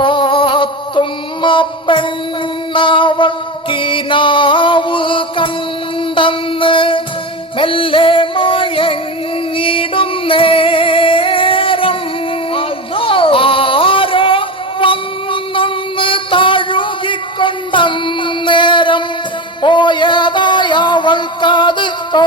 പാത്തുമ്മ പെണ്ണവൾ കിനാവ് കണ്ടെന്ന് മെല്ലെ മയങ്ങിടും നേരം. ആരോ വന്നെന്ന് താഴുകിക്കൊണ്ടം നേരം പോയതായവൾക്കത് തോ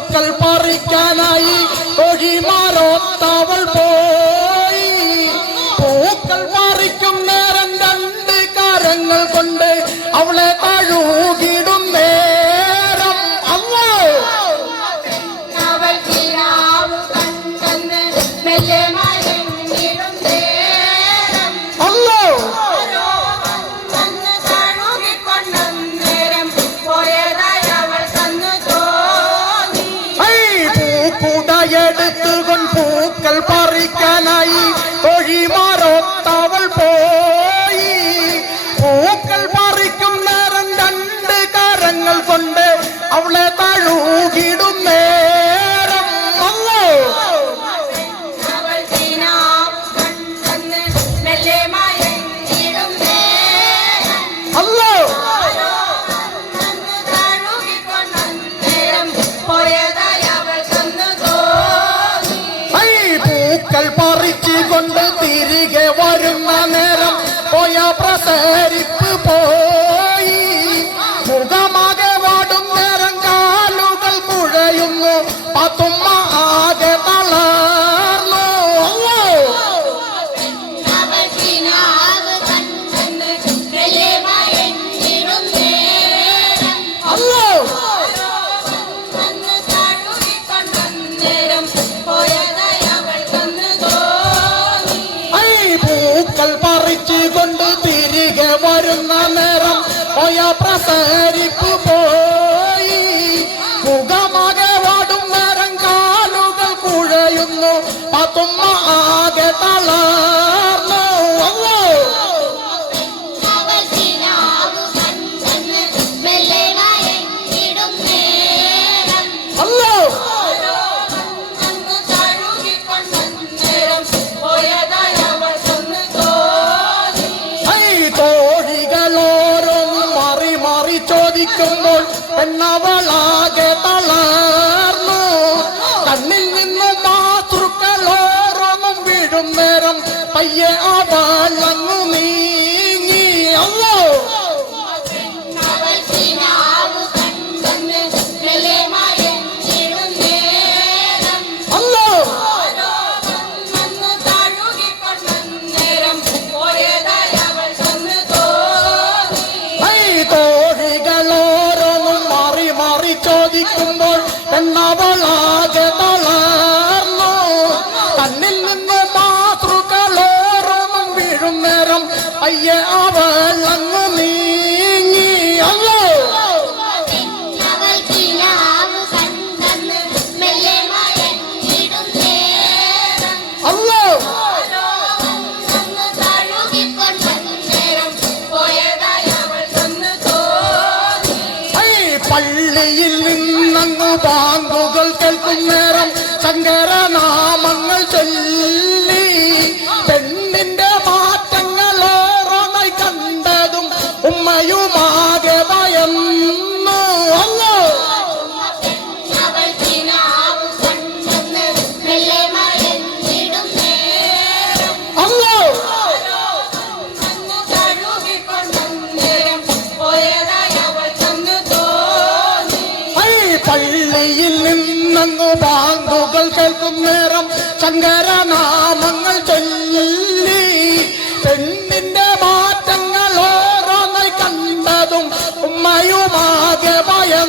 അടുക്കൽ പറിക്കാനായി തൊഴിമാരോ താവൾ പോ കൈകൾ പറിച്ചുകൊണ്ട് തിരികെ വരുന്ന നേരം പോയ പ്രസരിപ്പ് പ്രസരിക്കു പോയി മുഖമകവാടും നരങ്കാലുകൾ കുഴയുന്നു. പത്തുമ്മ ആകെ തള 奔了吧 la അയ്യ അവൾ അങ്ങ് നീങ്ങി. അങ്ങോ പള്ളിയിൽ നിന്നങ്ങ് ബാങ്കുകൾ കേൾക്കും നേരം ശങ്കരനാമങ്ങൾ ചൊല്ലി. Bayan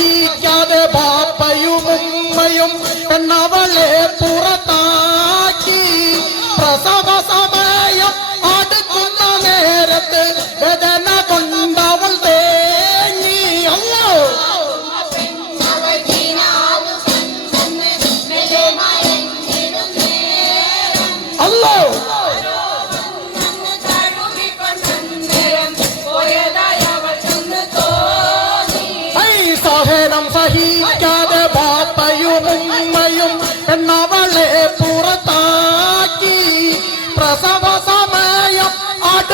की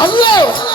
আল্লাহ!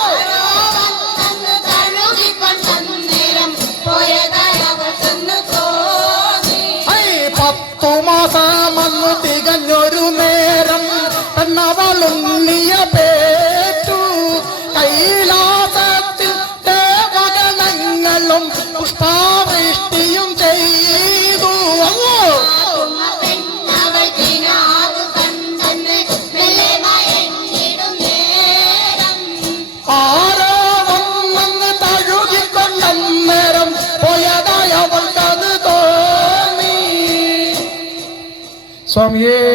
Yeah.